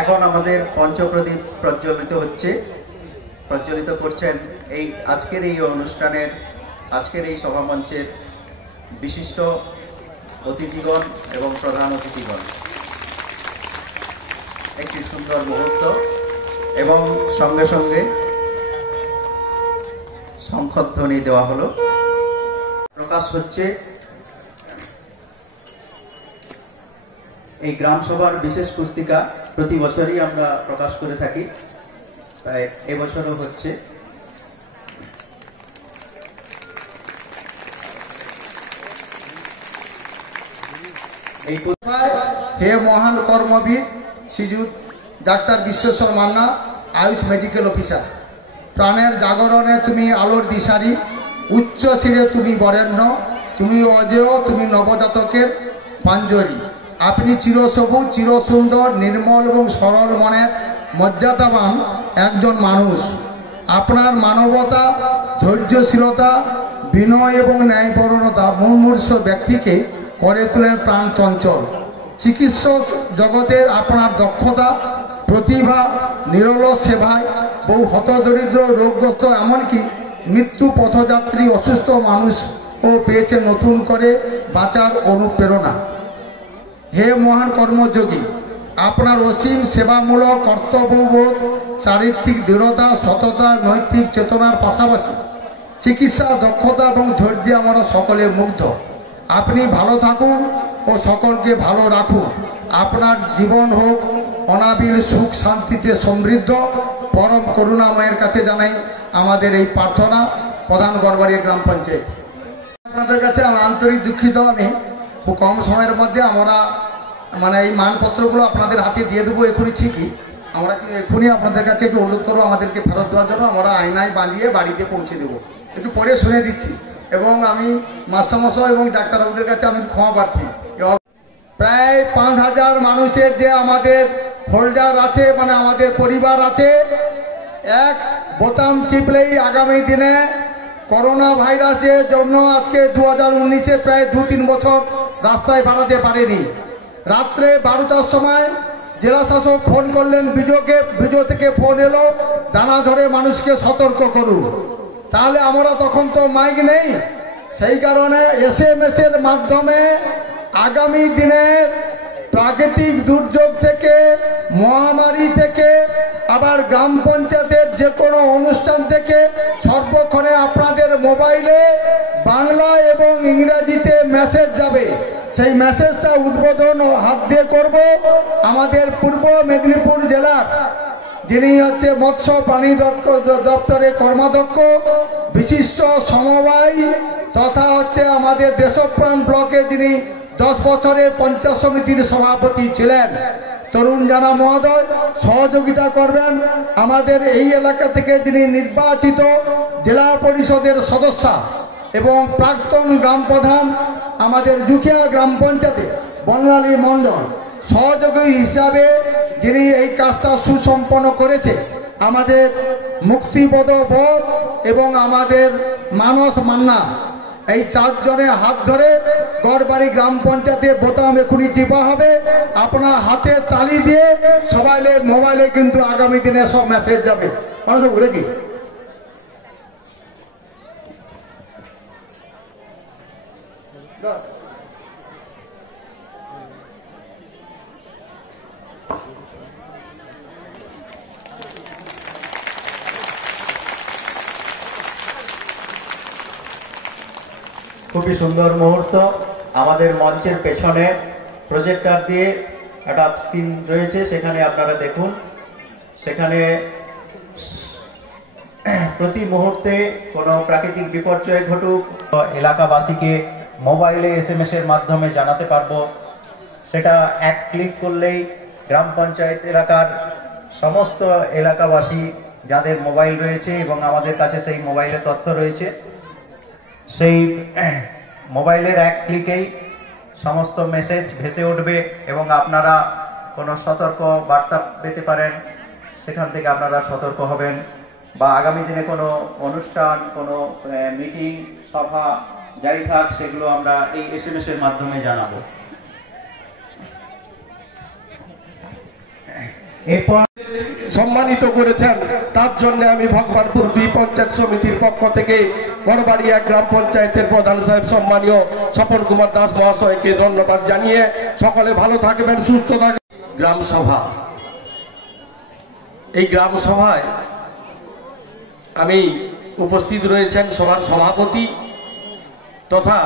এখন আমাদের পঞ্চপ্রদীপ প্রজ্বলিত হচ্ছে, প্রজ্বলিত করছেন এই আজকের এই অনুষ্ঠানের, আজকের এই সভামঞ্চের বিশিষ্ট অতিথিগণ এবং প্রধান অতিথিগণ। একটি সুন্দর মুহূর্ত এবং সঙ্গে সঙ্গে শঙ্খধ্বনি দেওয়া হলো। প্রকাশ হচ্ছে এই গ্রাম সভার বিশেষ পুস্তিকা, প্রতি বছরই আমরা প্রকাশ করে থাকি, তাই এবছরও হচ্ছে। এই হে মহান কর্মবিদ শ্রীযুত ডাক্তার বিশ্বেশ্বর মান্না, আয়ুষ মেডিকেল অফিসার। প্রাণের জাগরণে তুমি আলোর দিশারি, উচ্চ শিরে তুমি বরেণ্য, তুমি অজেয়, তুমি নবজাতকের পাঞ্জরি। আপনি চিরসবুজ, চিরসুন্দর, নির্মল এবং সরল মনের মর্যাদাবান একজন মানুষ। আপনার মানবতা, ধৈর্যশীলতা, বিনয় এবং ন্যায়পরণতা মুমূর্ষ ব্যক্তিকে করে তোলেন প্রাণ চঞ্চল। চিকিৎসক জগতের আপনার দক্ষতা, প্রতিভা, নিরলস সেবায় বহু হতদরিদ্র, রোগগ্রস্ত, এমনকি মৃত্যু পথযাত্রী অসুস্থ মানুষও পেয়েছে নতুন করে বাঁচার অনুপ্রেরণা। হে মহান কর্মযোগী, আপনার অসীম সেবামূলক কর্তব্যবোধ, চারিত্রিক দৃঢ়তা, সততা, নৈতিক চেতনার পাশাপাশি চিকিৎসা দক্ষতা এবং ধৈর্যে আমরা সকলে মুগ্ধ। আপনি ভালো থাকুন ও সকলকে ভালো রাখুন। আপনার জীবন হোক অনাবিল সুখ শান্তিতে সমৃদ্ধ। পরম করুণাময়ের কাছে জানাই আমাদের এই প্রার্থনা। প্রধান গড়বাড়িয়া গ্রাম পঞ্চায়েত। আপনাদের কাছে আমার আন্তরিক দুঃখিত, আমি খুব কম সময়ের মধ্যে আমরা এই মানপত্রগুলো আপনাদের হাতে দিয়ে দেবো এখনই। ঠিকই আমরা এখনই আপনাদের কাছে একটু অনুরোধ করবো আমাদেরকে ফেরত দেওয়ার জন্য। আমরা আয়নায় বাঁধিয়ে বাড়িতে পৌঁছে দেবো। একটু পরে শুনে দিচ্ছি এবং আমি মাস্টারমশাই এবং ডাক্তারবাবুদের কাছে আমি ক্ষমা প্রার্থী। প্রায় 5000 মানুষের যে আমাদের হোল্ডার আছে, আমাদের পরিবার আছে, এক বোতাম টিপলেই আগামী দিনে করোনা ভাইরাসের জন্য আজকে 2019-এ প্রায় 2-3 বছর রাস্তায় বাড়াতে পারেনি। রাত্রে 12টার সময় জেলা শাসক ফোন করলেন, বিডিও থেকে ফোন এলো, ডানা ধরে মানুষকে সতর্ক করুন। তাহলে আমরা তখন তো মাইক নেই, সেই কারণে SMS এর মাধ্যমে আগামী দিনের প্রাকৃতিক দুর্যোগ থেকে, মহামারী থেকে, আবার গ্রাম পঞ্চায়েতের যে কোনো অনুষ্ঠান থেকে সর্বক্ষণে আপনাদের মোবাইলে বাংলা এবং ইংরাজিতে মেসেজ যাবে। সেই মেসেজটা উদ্বোধন হাত দিয়ে করব আমাদের পূর্ব মেদিনীপুর জেলার যিনি হচ্ছে মৎস্য প্রাণী দপ্তরের কর্মাধ্যক্ষ, বিশিষ্ট সমবায় তথা হচ্ছে আমাদের দেশপ্রাণ ব্লকে যিনি 10 বছরের পঞ্চায়েত সমিতির সভাপতি ছিলেন, তরুণ জানা মহোদয় সহযোগিতা করবেন। আমাদের এই এলাকা থেকে যিনি নির্বাচিত জেলা পরিষদের সদস্য এবং প্রাক্তন গ্রাম প্রধান আমাদের জুখিয়া গ্রাম পঞ্চায়েতে বনলালী মণ্ডল, সহযোগী হিসাবে যিনি এই কাজটা সুসম্পন্ন করেছে আমাদের মুক্তিপদ বোধ এবং আমাদের মানস মান্না, এই 4 জনের হাত ধরে গড়বাড়ি গ্রাম পঞ্চায়েতে বোতাম এখনই টিপা হবে। আপনার হাতে তালি দিয়ে সবাই মোবাইলে কিন্তু আগামী দিনে সব মেসেজ যাবে। মানুষ ঘুরে কি খুবই সুন্দর মুহূর্ত। আমাদের মঞ্চের পেছনে প্রজেক্টর দিয়ে একটা স্ক্রিন রয়েছে, সেখানে আপনারা দেখুন। সেখানে প্রতি মুহূর্তে কোনো প্রাকৃতিক বিপর্যয় ঘটুক এলাকাবাসীকে মোবাইলে SMS এর মাধ্যমে জানাতে পারবো। সেটা এক ক্লিক করলেই গ্রাম পঞ্চায়েত এলাকার সমস্ত এলাকাবাসী যাদের মোবাইল রয়েছে এবং আমাদের কাছে সেই মোবাইলের তথ্য রয়েছে, সেই মোবাইলের এক ক্লিকেই সমস্ত মেসেজ ভেসে উঠবে এবং আপনারা কোনো সতর্ক বার্তা পেতে পারেন। সেখান থেকে আপনারা সতর্ক হবেন বা আগামী দিনে কোনো অনুষ্ঠান, কোনো মিটিং, সভা যাই থাক সেগুলো আমরা এই SMS এর মাধ্যমে জানাবো। এরপর সম্মানিত করেছেন, তার জন্য আমি ভগবানপুর দুই পঞ্চায়েত সমিতির পক্ষ থেকে বড়বাড়িয়া গ্রাম পঞ্চায়েতের প্রধান সাহেব সম্মানীয় স্বপন কুমার দাস মহাশয়কে ধন্যবাদ জানিয়ে সকলে ভালো থাকবেন, সুস্থ থাকবেন। গ্রাম সভা, এই গ্রাম সভায় আমি উপস্থিত রয়েছেন সভার সভাপতি তথা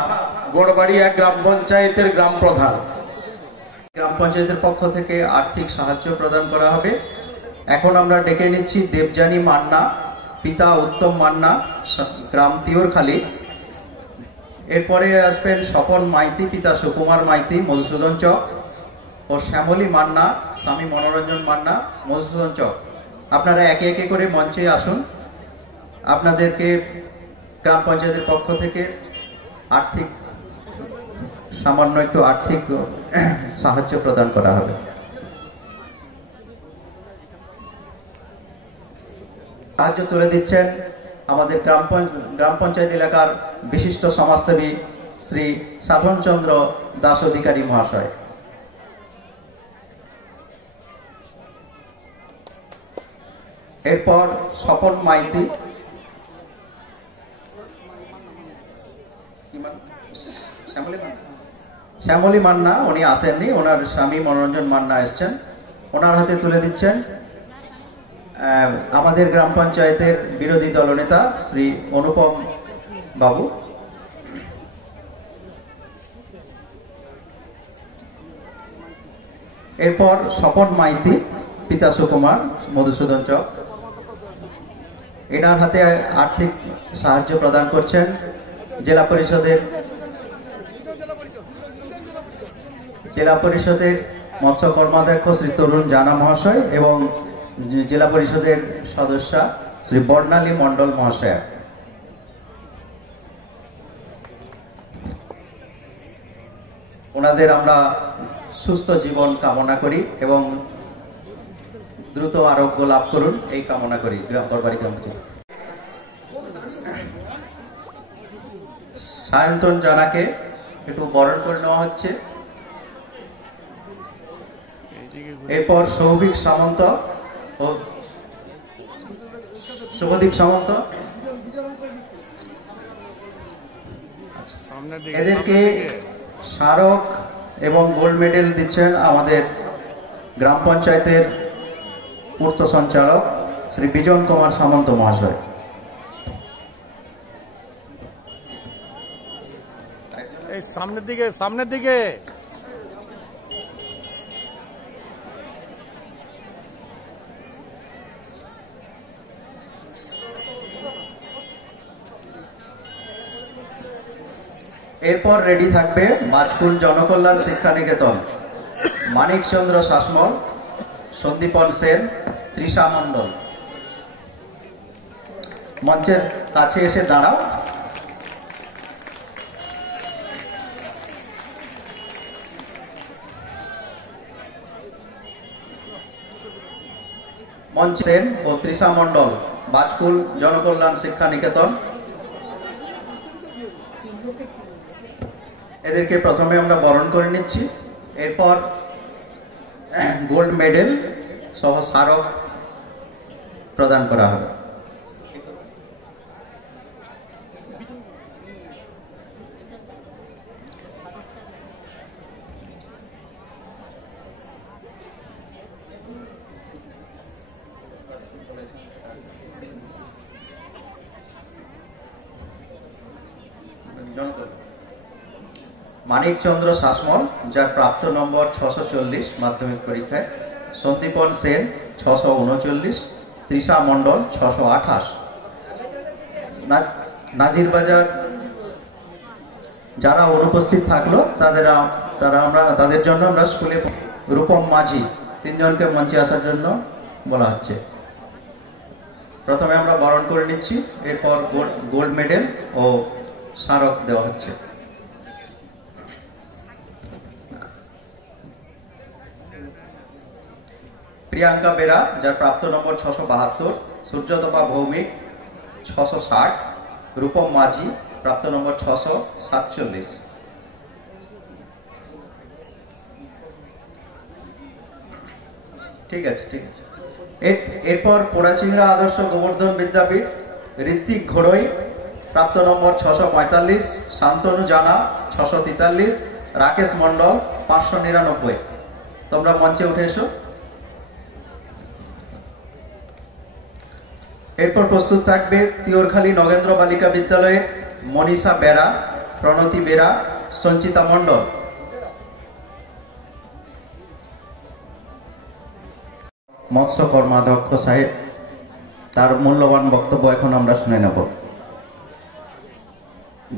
বড়বাড়িয়া গ্রাম পঞ্চায়েতের গ্রাম প্রধান। গ্রাম পঞ্চায়েতের পক্ষ থেকে আর্থিক সাহায্য প্রদান করা হবে। এখন আমরা ডেকে নিচ্ছি দেবযানী মান্না, পিতা উত্তম মান্না, গ্রাম তিওরখালী। এরপরে আসবেন স্বপন মাইতি, পিতা সুকুমার মাইতি, মধুসূদন চক, ও শ্যামলী মান্না, স্বামী মনোরঞ্জন মান্না, মধুসূদন চক। আপনারা একে একে করে মঞ্চে আসুন। আপনাদেরকে গ্রাম পঞ্চায়েতের পক্ষ থেকে সামান্য একটু আর্থিক সাহায্য প্রদান করা হবে। সাহায্য তুলে দিচ্ছেন আমাদের গ্রাম পঞ্চায়েত এলাকার বিশিষ্ট সমাজসেবী শ্রী সাধনচন্দ্র দাস অধিকারী মহাশয়। এরপর স্বপন মাইতি, শ্যামলী মান্না উনি আসেননি, ওনার স্বামী মনোরঞ্জন মান্না এসছেন। ওনার হাতে তুলে দিচ্ছেন আমাদের গ্রাম পঞ্চায়েতের বিরোধী দলনেতা শ্রী অনুপম বাবু। এরপর স্বপন মাইতি, পিতা সুকুমার, মধুসূদন চক। এনার হাতে আর্থিক সাহায্য প্রদান করছেন জেলা পরিষদের মৎস্য কর্মাধ্যক্ষ শ্রী তরুণ জানা মহাশয় এবং জেলা পরিষদের সদস্যা শ্রী বর্ণালী মন্ডল মহাশয়। ওনাদের আমরা সুস্থ জীবন কামনা করি এবং দ্রুত আরোগ্য লাভ করুন এই কামনা করি। বড়বাড়ি গ্রাম সায়ন্তন জানাকে একটু বরণ করে নেওয়া হচ্ছে। এরপর সৌভিক সামন্ত ও শুভদীপ সামন্ত, এদেরকে স্মারক এবং গোল্ড মেডেল দিচ্ছেন আমাদের গ্রাম পঞ্চায়েতের পূর্ত সঞ্চালক শ্রী বিজন কুমার সামন্ত মহাশয়। এই সামনের দিকে এরপর রেডি থাকবে মাছকুল জনকল্যাণ শিক্ষা নিকেতন, মানিকচন্দ্র শাসমল, সন্দীপন সেন, তৃষা মণ্ডল। মঞ্চের কাছে এসে দাঁড়াও। মঞ্চ সেন ও তৃষা মণ্ডল, বাজকুল জনকল্যাণ শিক্ষা নিকেতন। এদেরকে প্রথমে আমরা বরণ করে নিচ্ছি। এরপর গোল্ড মেডেল সহ স্মারক প্রদান করা হবে। মানিকচন্দ্র শাসমল, যার প্রাপ্ত নম্বর 640 মাধ্যমিক পরীক্ষায়, সন্দীপন সেন 639, তৃষা মণ্ডল 628। নাজিরবাজার যারা অনুপস্থিত থাকলো তাদের জন্য আমরা স্কুলে রূপম মাঝি 3 জনকে মঞ্চে আসার জন্য বলা হচ্ছে। প্রথমে আমরা বরণ করে নিচ্ছি, এরপর গোল্ড মেডেল ও স্মারক দেওয়া হচ্ছে। প্রিয়াঙ্কা বেরা, যার প্রাপ্ত নম্বর 672, সূর্যতপা ভৌমিক 660, রূপম মাঝি প্রাপ্ত নম্বর 647। ঠিক আছে। এরপর পোড়াচিংড়া আদর্শ গোবর্ধন বিদ্যাপীঠ ঋত্বিক ঘোড়ই প্রাপ্ত নম্বর 645, শান্তনু জানা 643, রাকেশ মন্ডল 599। তোমরা মঞ্চে উঠে এসো। এরপর প্রস্তুত থাকবে তিওরখালী নগেন্দ্র বালিকা বিদ্যালয়ের মনীষা বেরা, প্রণতি বেরা, সঞ্চিতা মন্ডল। মৎস্য কর্মাধ্যক্ষ সাহেব, তার মূল্যবান বক্তব্য এখন আমরা শুনে নেব।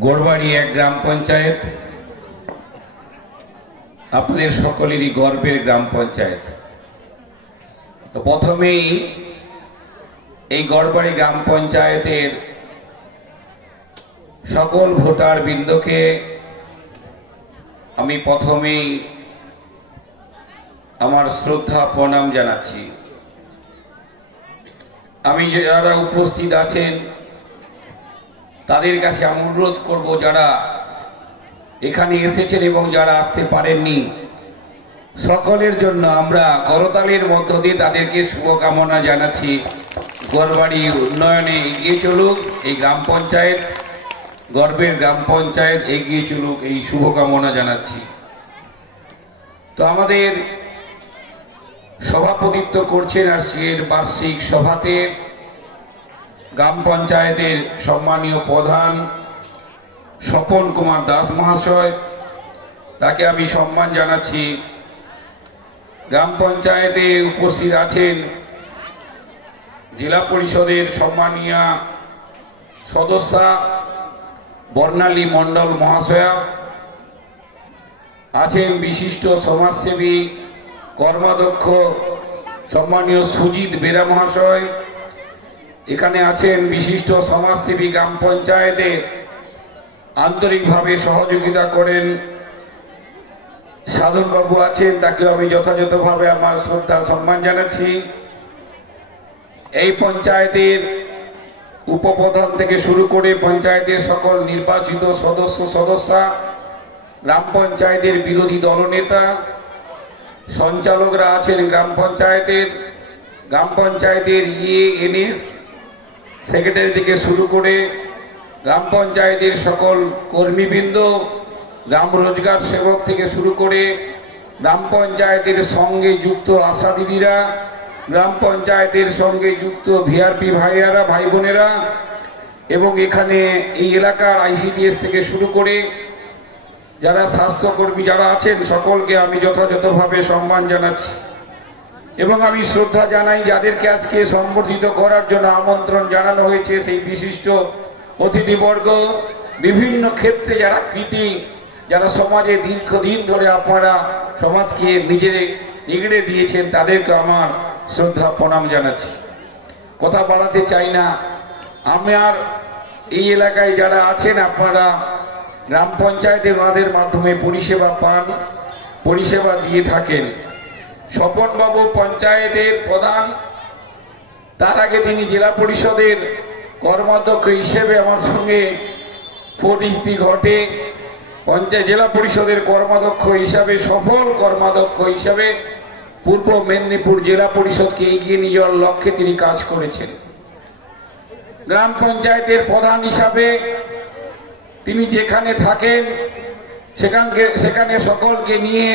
গড়বাড়ি এক গ্রাম পঞ্চায়েত আপনাদের সকলেরই গর্বের গ্রাম পঞ্চায়েত। তো প্রথমেই এই গড়বাড়ি গ্রাম পঞ্চায়েতের সকল ভোটার বৃন্দকে আমি প্রথমেই আমার শ্রদ্ধা প্রণাম জানাচ্ছি। আমি যারা উপস্থিত আছেন তাদের কাছে আমি অনুরোধ করব, যারা এখানে এসেছেন এবং যারা আসতে পারেননি, সকলের জন্য আমরা করতালের মধ্য দিয়ে তাদেরকে শুভকামনা জানাচ্ছি। গড়বাড়ি উন্নয়নে এগিয়ে চলুক এই গ্রাম পঞ্চায়েত, গর্বের গ্রাম পঞ্চায়েত এগিয়ে চলুক, এই শুভকামনা জানাচ্ছি। তো আমাদের সভাপতিত্ব করছেন আজকের বার্ষিক সভাতে গ্রাম পঞ্চায়েতের সম্মানীয় প্রধান স্বপন কুমার দাস মহাশয়, তাকে আমি সম্মান জানাচ্ছি। গ্রাম পঞ্চায়েতে উপস্থিত আছেন জেলা পরিষদের সম্মানীয় সদস্যা বর্ণালী মণ্ডল মহাশয়া, আছেন বিশিষ্ট সমাজসেবী কর্মাধ্যক্ষ সম্মানীয় সুজিত বেরা মহাশয়, এখানে আছেন বিশিষ্ট সমাজসেবী গ্রাম পঞ্চায়েতে আন্তরিকভাবে সহযোগিতা করেন সাধনবাবু আছেন, তাকে আমি যথাযথভাবে আমার শ্রদ্ধা সম্মান জানাচ্ছি। এই পঞ্চায়েতের উপপ্রধান থেকে শুরু করে পঞ্চায়েতের সকল নির্বাচিত সদস্যা, গ্রাম পঞ্চায়েতের বিরোধী দলনেতা, সঞ্চালকরা আছেন গ্রাম পঞ্চায়েতের ইএনএস সেক্রেটারি থেকে শুরু করে গ্রাম পঞ্চায়েতের সকল কর্মীবৃন্দ, গ্রাম রোজগার সেবক থেকে শুরু করে গ্রাম পঞ্চায়েতের সঙ্গে যুক্ত আশা দিদিরা, গ্রাম পঞ্চায়েতের সঙ্গে যুক্ত ভিআরপি ভাইয়ারা, ভাই বোনেরা, এবং এখানে এই এলাকার আইসিডিএস থেকে শুরু করে যারা স্বাস্থ্যকর্মী যারা আছেন, সকলকে আমি যথাযথভাবে সম্মান জানাচ্ছি। এবং আমি শ্রদ্ধা জানাই যাদেরকে আজকে সম্বর্ধিত করার জন্য আমন্ত্রণ জানানো হয়েছে, সেই বিশিষ্ট অতিথিবর্গ, বিভিন্ন ক্ষেত্রে যারা কৃতি, যারা সমাজে দীর্ঘদিন ধরে আপনারা সমাজকে এগিয়ে দিয়েছেন, তাদেরকে আমার শ্রদ্ধা প্রণাম জানাচ্ছি। কথা বাড়াতে চাই না। আমার এই এলাকায় যারা আছেন, আপনারা গ্রাম পঞ্চায়েতের ওনাদের মাধ্যমে পরিষেবা পান, পরিষেবা দিয়ে থাকেন। স্বপনবাবু পঞ্চায়েতের প্রধান, তার আগে তিনি জেলা পরিষদের কর্মাধ্যক্ষ হিসেবে আমার সঙ্গে পরিচিতি ঘটে। জেলা পরিষদের কর্মাধ্যক্ষ হিসাবে, সফল কর্মাধ্যক্ষ হিসাবে পূর্ব মেদিনীপুর জেলা পরিষদকে এগিয়ে নিয়ে যাওয়ার লক্ষ্যে তিনি কাজ করেছেন। গ্রাম পঞ্চায়েতের প্রধান হিসাবে তিনি যেখানে থাকেন সেখানে সকলকে নিয়ে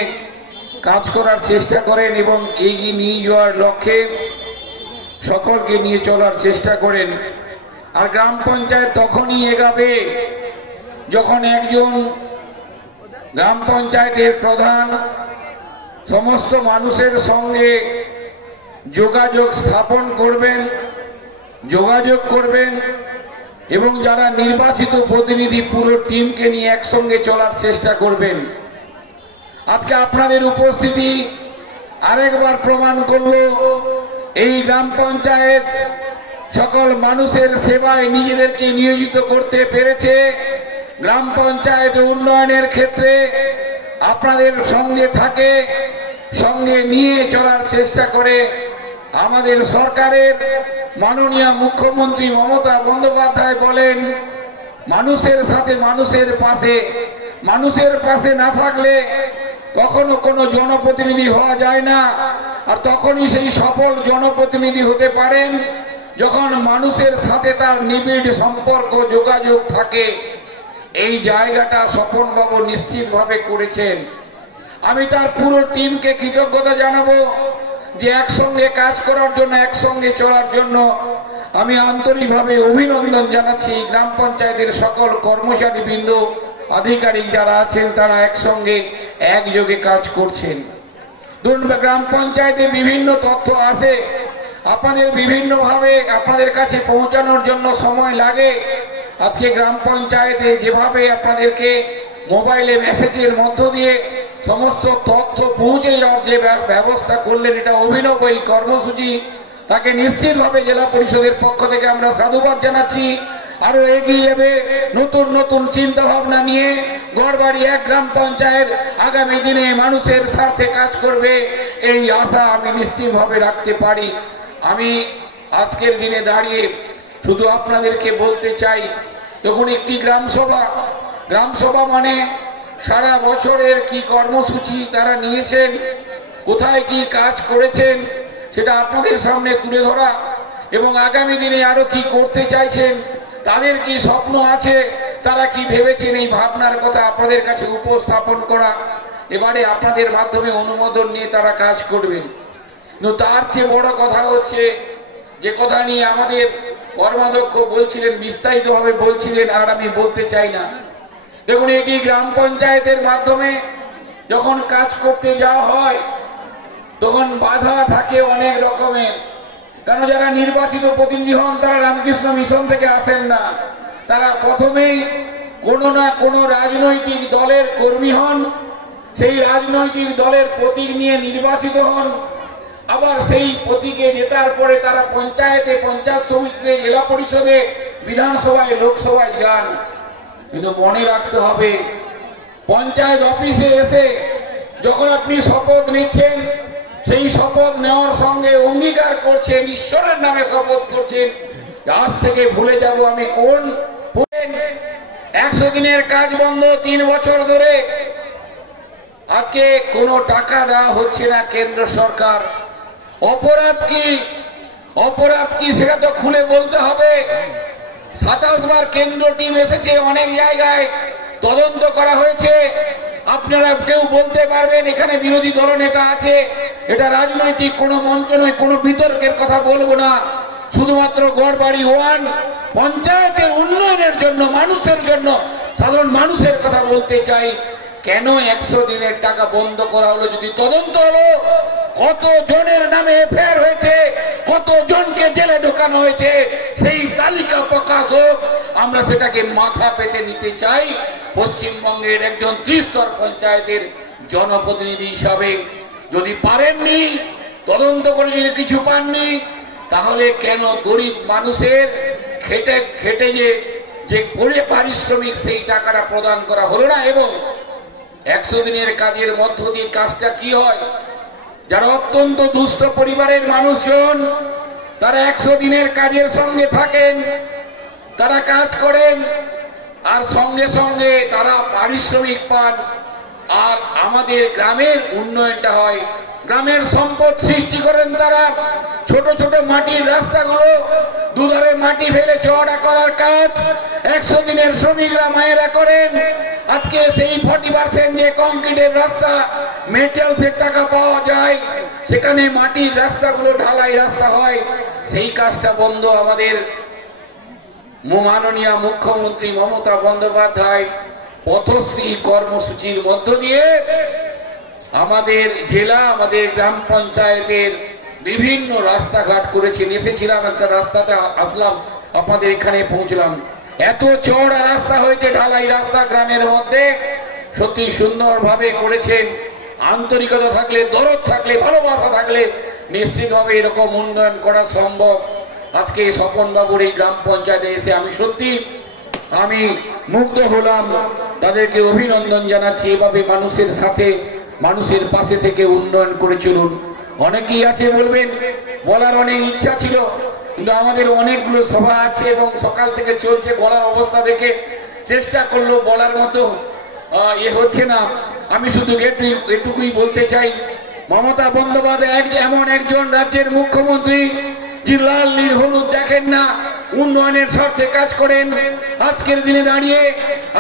কাজ করার চেষ্টা করেন এবং এগিয়ে নিয়ে যাওয়ার লক্ষ্যে সকলকে নিয়ে চলার চেষ্টা করেন। আর গ্রাম পঞ্চায়েত তখনই এগাবে যখন একজন গ্রাম পঞ্চায়েতের প্রধান সমস্ত মানুষের সঙ্গে যোগাযোগ স্থাপন করবেন, যোগাযোগ করবেন এবং যারা নির্বাচিত প্রতিনিধি পুরো টিমকে নিয়ে একসঙ্গে চলার চেষ্টা করবেন। আজকে আপনাদের উপস্থিতি আরেকবার প্রমাণ করলো এই গ্রাম পঞ্চায়েত সকল মানুষের সেবায় নিজেদেরকে নিয়োজিত করতে পেরেছে। গ্রাম পঞ্চায়েত উন্নয়নের ক্ষেত্রে আপনাদের সঙ্গে থাকে, সঙ্গে নিয়ে চলার চেষ্টা করে। আমাদের সরকারের মাননীয় মুখ্যমন্ত্রী মমতা বন্দ্যোপাধ্যায় বলেন, মানুষের সাথে মানুষের পাশে, মানুষের পাশে না থাকলে কখনো কোনো জনপ্রতিনিধি হওয়া যায় না। আর তখনই সেই সফল জনপ্রতিনিধি হতে পারেন যখন মানুষের সাথে তার নিবিড় সম্পর্ক যোগাযোগ থাকে। এই জায়গাটা স্বপনবাবু নিশ্চিতভাবে করেছেন। আমি তার পুরো টিমকে কৃতজ্ঞতা জানাবো যে একসঙ্গে কাজ করার জন্য, একসঙ্গে চলার জন্য আমি আন্তরিকভাবে অভিনন্দন জানাচ্ছি। গ্রাম পঞ্চায়েতের সকল কর্মচারী বৃন্দ, আধিকারিক যারা আছেন তারা একসঙ্গে একযোগে কাজ করছেন। ধরুন গ্রাম পঞ্চায়েতে বিভিন্ন তথ্য আসে, আপনাদের বিভিন্নভাবে আপনাদের কাছে পৌঁছানোর জন্য সময় লাগে। আজকে গ্রাম পঞ্চায়েতে যেভাবে আপনাদেরকে মোবাইলে মেসেজের মধ্য দিয়ে সমস্ত তথ্য পৌঁছে যাওয়ার যে ব্যবস্থা করলেন, এটা অভিনব এই কর্মসূচি। তাকে নিশ্চিতভাবে জেলা পরিষদের পক্ষ থেকে আমরা সাধুবাদ জানাচ্ছি। আরো এগিয়ে যাবে, নতুন নতুন চিন্তা ভাবনা নিয়ে গড়বাড়ি এক গ্রাম পঞ্চায়েত আগামী দিনে মানুষের স্বার্থে কাজ করবে, এই আশা আমি নিশ্চিতভাবে রাখতে পারি। আমি আজকের দিনে দাঁড়িয়ে শুধু আপনাদেরকে বলতে চাই, দেখুন একটি গ্রাম সভা মানে সারা বছরের কি কর্মসূচি তারা নিয়েছেন, কোথায় কি কাজ করেছেন সেটা আপনাদের সামনে তুলে ধরা, এবং আগামী দিনে আরো কি করতে চাইছেন, তাদের কি স্বপ্ন আছে, তারা কি ভেবেছেন, এই ভাবনার কথা আপনাদের কাছে উপস্থাপন করা। এবারে আপনাদের মাধ্যমে অনুমোদন নিয়ে তারা কাজ করবেন। কিন্তু তার চেয়ে বড় কথা হচ্ছে, যে কথা নিয়ে আমাদের কর্মাধ্যক্ষ বলছিলেন, বিস্তারিতভাবে বলছিলেন, আর আমি বলতে চাই না। দেখুন এটি গ্রাম পঞ্চায়েতের মাধ্যমে যখন কাজ করতে যাওয়া হয় তখন বাধা থাকে অনেক রকমের। কারণ যারা নির্বাচিত প্রতিনিধি হন তারা রামকৃষ্ণ মিশন থেকে আসেন না, তারা প্রথমেই কোনো না কোনো রাজনৈতিক দলের কর্মী হন, সেই রাজনৈতিক দলের প্রতীক নিয়ে নির্বাচিত হন, আবার সেই প্রতীকে জেতার পরে তারা পঞ্চায়েতে, পঞ্চায়েত সমিতিতে, জেলা পরিষদে, বিধানসভায়, লোকসভায় যান। কিন্তু মনে রাখতে হবে, পঞ্চায়েত অফিসে এসে যখন আপনি শপথ নিচ্ছেন, সেই শপথ নেওয়ার সঙ্গে অঙ্গীকার করছেন, ঈশ্বরের নামে শপথ করছেন, আজ থেকে ভুলে যাব আমি কোন 100 দিনের কাজ বন্ধ 3 বছর ধরে, আজকে কোনো টাকা দেওয়া হচ্ছে না কেন্দ্র সরকার। অপরাধ কি সেটা তো খুলে বলতে হবে। 27 বার কেন্দ্র টিম এসেছে, অনেক জায়গায় তদন্ত করা হয়েছে। আপনারা কেউ বলতে পারবেন এখানে বিরোধী দলনেতা আছে, এটা রাজনৈতিক কোনো মঞ্চ নয়, কোনো বিতর্কের কথা বলবো না। শুধুমাত্র গড়বাড়ি 1 পঞ্চায়েতের উন্নয়নের জন্য, মানুষের জন্য, সাধারণ মানুষের কথা বলতে চাই। কেন 100 দিনের টাকা বন্ধ করা হলো? যদি তদন্ত হলো, কত জনের নামে এফআইআর হয়েছে, কত জনকে জেলে ঢোকানো হয়েছে, সেই তালিকা প্রকাশ হোক। আমরা সেটাকে মাথা পেতে নিতে চাই। পশ্চিমবঙ্গের একজন ত্রিস্তর পঞ্চায়েতের জনপ্রতিনিধি হিসাবে যদি পারেননি, তদন্ত করে যদি কিছু পাননি, তাহলে কেন গরিব মানুষের খেটে যে করে পারিশ্রমিক সেই টাকাটা প্রদান করা হলো না? এবং 100 দিনের কাজের মধ্য দিয়ে কাজটা কি হয়? যারা অত্যন্ত দুস্থ পরিবারের মানুষজন, তারা 100 দিনের কাজের সঙ্গে থাকেন, তারা কাজ করেন, আর সঙ্গে সঙ্গে তারা পারিশ্রমিক পান। আর আমাদের গ্রামের উন্নয়নটা হয়, গ্রামের সম্পদ সৃষ্টি করেন তারা। ছোট ছোট মাটির রাস্তাগুলো দুধারে মাটি ফেলে চওড়া করার কাজ 100 দিনের শ্রমিকরা, মায়েরা করেন। আজকে সেই 40% যে কংক্রিটের রাস্তা, মেটেরিয়ালসের টাকা পাওয়া যায়, সেখানে মাটির রাস্তাগুলো ঢালাই রাস্তা হয়, সেই কাজটা বন্ধ। আমাদের মাননীয় মুখ্যমন্ত্রী মমতা বন্দ্যোপাধ্যায় পথশ্রী কর্মসূচির মধ্য দিয়ে আমাদের জেলা, আমাদের গ্রাম পঞ্চায়েতের বিভিন্ন রাস্তাঘাট করেছেন। এসেছিলাম একটা রাস্তাতে, আসলাম আপনাদের এখানে পৌঁছলাম, এত চওড়া রাস্তা হয়েছে, ঢালাই রাস্তা গ্রামের মধ্যে, সত্যি সুন্দরভাবে করেছেন। আন্তরিকতা থাকলে, দরদ থাকলে, ভালোবাসা থাকলে নিশ্চিতভাবে এরকম উন্নয়ন করা সম্ভব। আজকে স্বপন বাবুর এই গ্রাম পঞ্চায়েতে এসে আমি মুগ্ধ হলাম। তাদেরকে অভিনন্দন জানাচ্ছি। এভাবে মানুষের সাথে, মানুষের পাশে থেকে উন্নয়ন করে চলুন। অনেকেই আছে বলবেন, বলার অনেক ইচ্ছা ছিল, কিন্তু আমাদের অনেকগুলো সভা আছে এবং সকাল থেকে চলছে, বলার অবস্থা দেখে চেষ্টা করলো বলার মতো হচ্ছে না। আমি শুধু এটুকুই বলতে চাই, মমতা বন্দ্যোপাধ্যায় এমন একজন রাজ্যের মুখ্যমন্ত্রী যিনি লাল নীল হলুদ দেখেন না, উন্নয়নের স্বার্থে কাজ করেন। আজকের দিনে দাঁড়িয়ে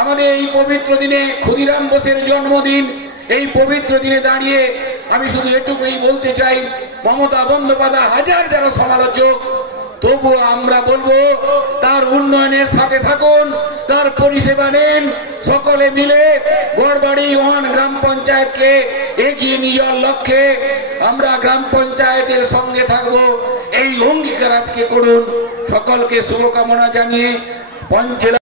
আমাদের এই পবিত্র দিনে ক্ষুদিরাম বোসের জন্মদিন, এই পবিত্র দিনে দাঁড়িয়ে আমি শুধু এটুকুই বলতে চাই, মমতা বন্দ্যোপাধ্যায় হাজার যারা সমালোচক, তবুও আমরা বলবো তার উন্নয়নের সাথে থাকুন, তার পরিষেবা নেন, সকলে মিলে গড়বাড়ি 1 গ্রাম পঞ্চায়েতকে এগিয়ে নিয়ে যাওয়ার লক্ষ্যে আমরা গ্রাম পঞ্চায়েতের সঙ্গে থাকবো, এই অঙ্গীকার আজকে করুন। সকলকে শুভকামনা জানিয়ে জেলা